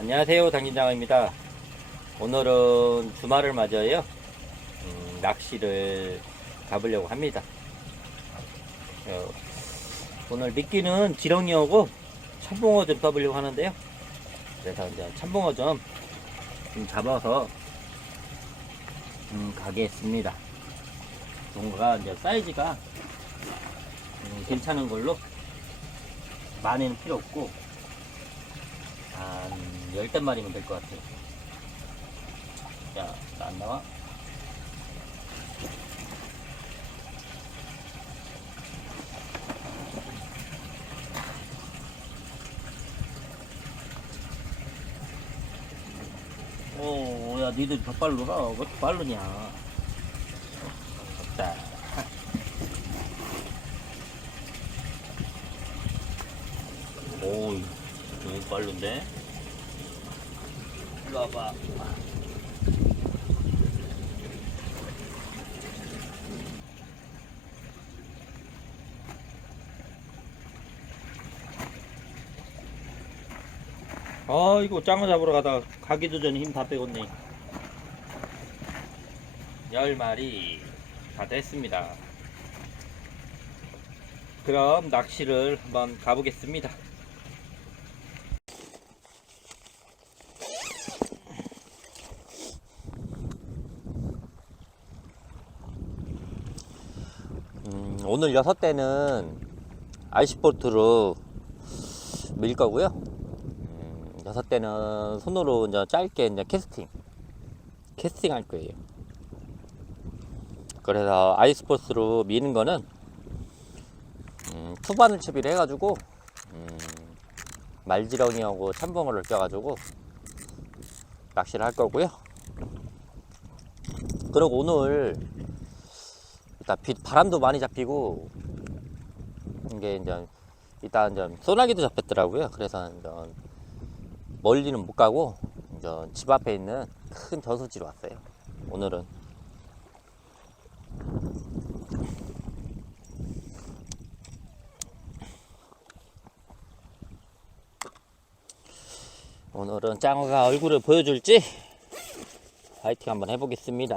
안녕하세요 당진장입니다. 오늘은 주말을 맞아요 음, 낚시를 가보려고 합니다. 어, 오늘 미끼는 지렁이하고 참붕어 좀 떠보려고 하는데요. 그래서 이제 참붕어 좀, 좀 잡아서 음, 가겠습니다. 뭔가 이제 사이즈가 음, 괜찮은 걸로 많이는 필요 없고 한 열댓 마리면 될 것 같아요. 자, 나안 나와? 오, 야, 니들 더 빠르라. 왜 이렇게 빠르냐? 자. 오, 너무 빠른데? 일로 와봐. 아, 이거 짱어 잡으러 가다 가기도 전에 힘 다 빼겠네. 열 마리 다 됐습니다. 그럼 낚시를 한번 가보겠습니다. 음, 오늘 여섯 대는 아이스포트로 밀 거고요. 음, 여섯 대는 손으로 이제 짧게 이제 캐스팅, 캐스팅 할 거예요. 그래서 아이스포스로 미는 거는 음, 투바늘 채비를 해가지고 음, 말지렁이하고 참붕어를 껴가지고 낚시를 할 거고요. 그리고 오늘 일단 비, 바람도 많이 잡히고 이게 이제 일단 이제 소나기도 잡혔더라고요. 그래서 이제 멀리는 못 가고 이제 집 앞에 있는 큰 저수지로 왔어요. 오늘은 오늘은 짱어가 얼굴을 보여줄지 파이팅 한번 해보겠습니다.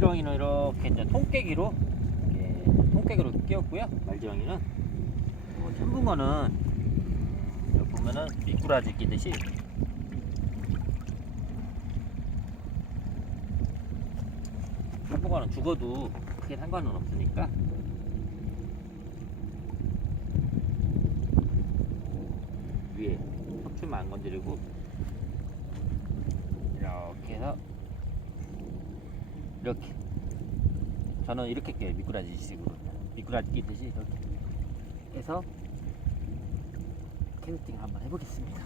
지렁이는 이렇게 이제 통깨기로 이렇게 통깨기로 끼웠고요. 말지렁이는. 뭐 참붕어는 여기 보면은 미꾸라지 끼듯이. 참붕어는 죽어도 크게 상관은 없으니까. 위에 척추만 안 건드리고 이렇게 해서 이렇게. 저는 이렇게 깨요. 미꾸라지 식으로. 미꾸라지 끼듯이 이렇게. 해서 캐스팅 한번 해보겠습니다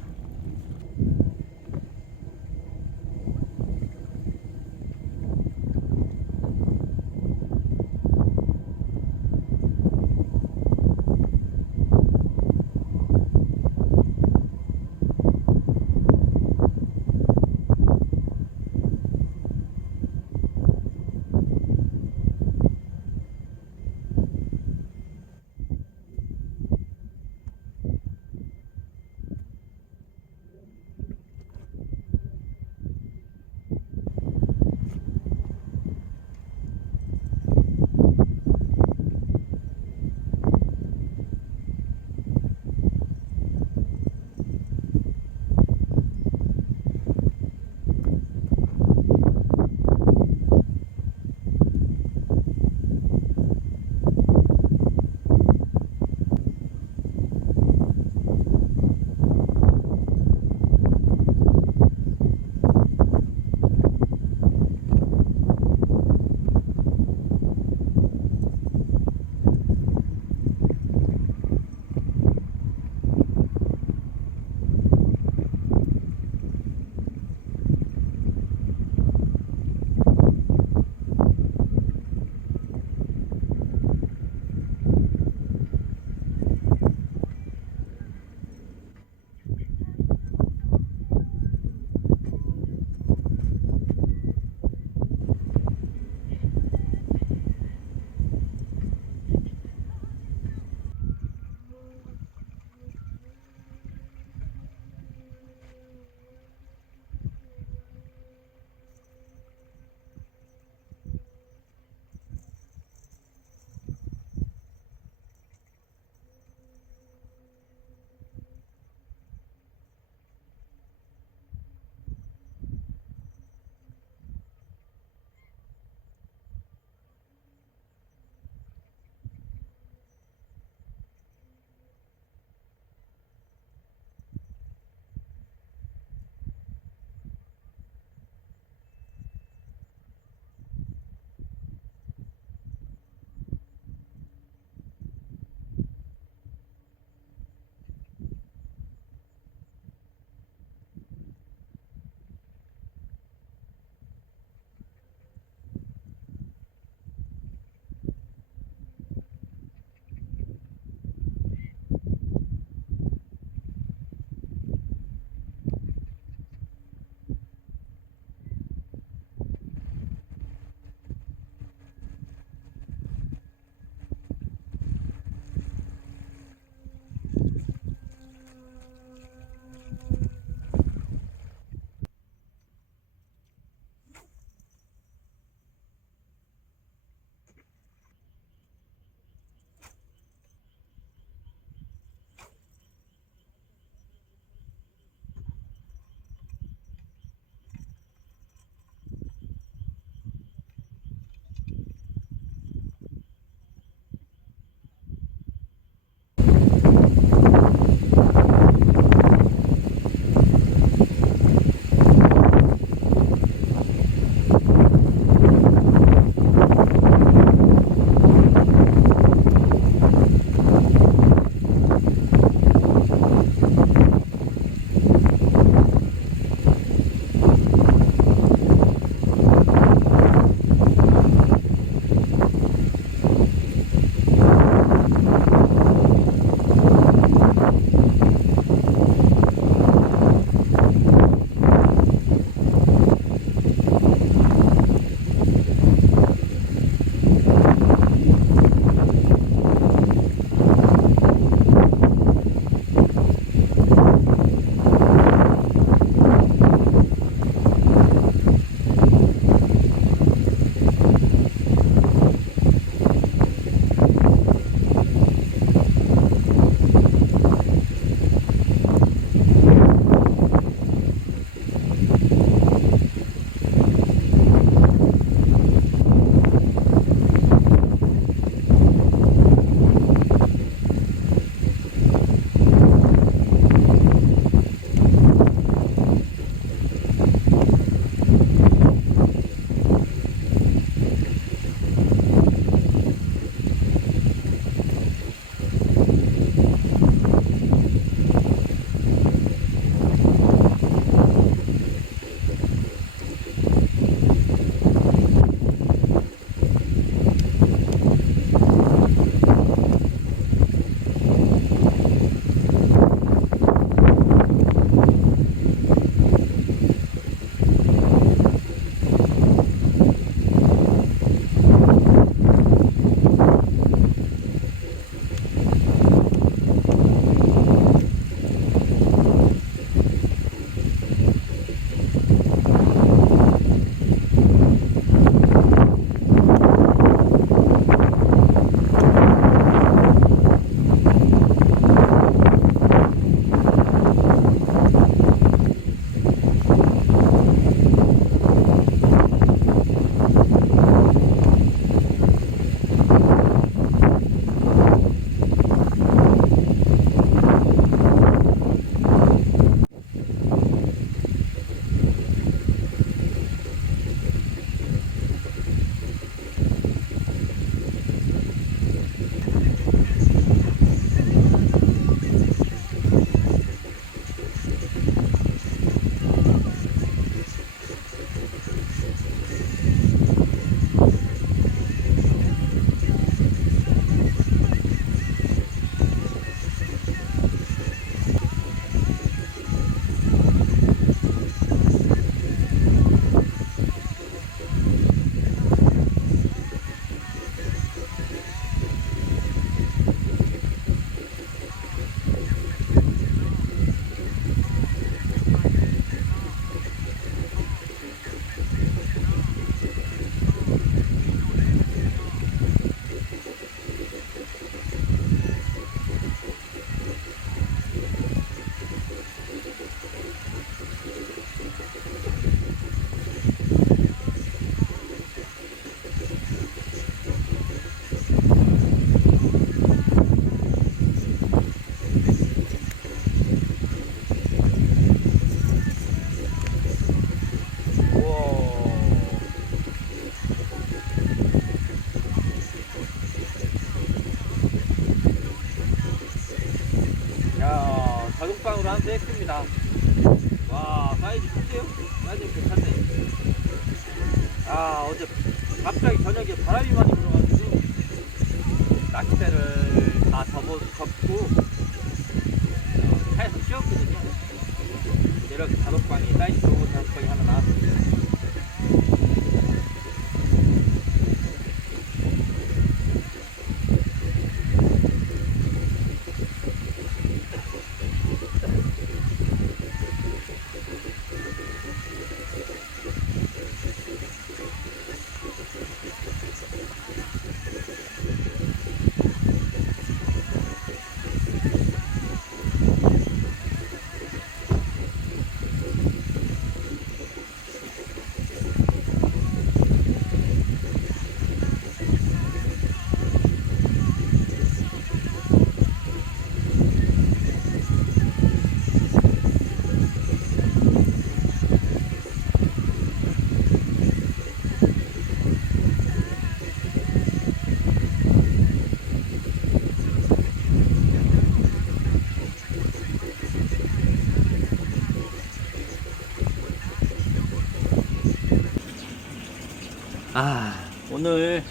아, 오늘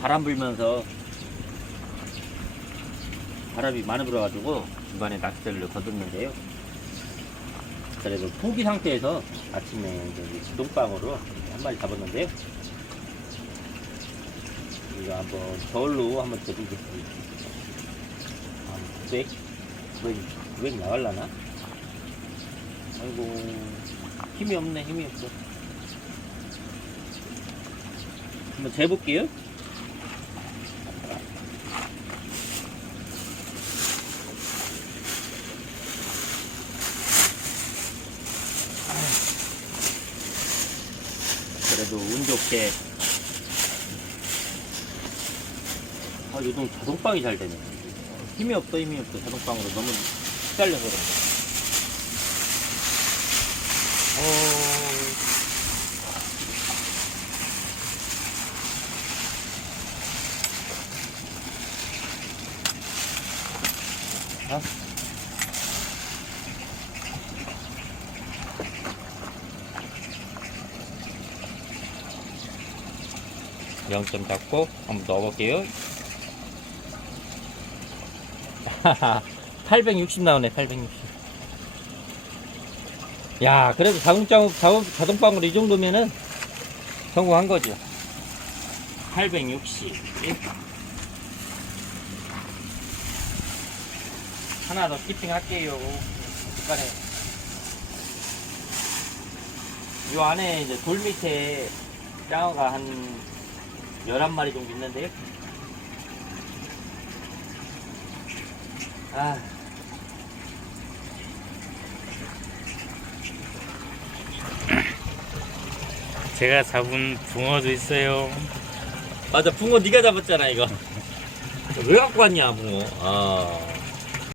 바람 불면서 바람이 많이 불어가지고 중간에 낚싯대를 걷었는데요. 그래도 포기 상태에서 아침에 이제 이 지동방으로 한 마리 잡았는데요. 이거 한번 저울로 한번 재보겠습니다. 한 900? 900, 900 나갈라나? 아이고, 힘이 없네, 힘이 없어. 한번 재볼게요. 그래도 운 좋게. 아 요즘 자동빵이 잘 되네. 힘이 없어 힘이 없어. 자동빵으로 너무 헷갈려서 그런 어... 0점 잡고 한번 넣어볼게요. 860 나오네, 860. 야, 그래도 자동장, 자동, 자동방으로 이 정도면은 성공한 거죠. 860. 하나 더 키핑 할게요. 숟가락. 요 안에 이제 돌 밑에 장어가 한 11마리 정도 있는데요. 아. 제가 잡은 붕어도 있어요. 맞아, 붕어 네가 잡았잖아, 이거. 왜 갖고 왔냐, 붕어. 아.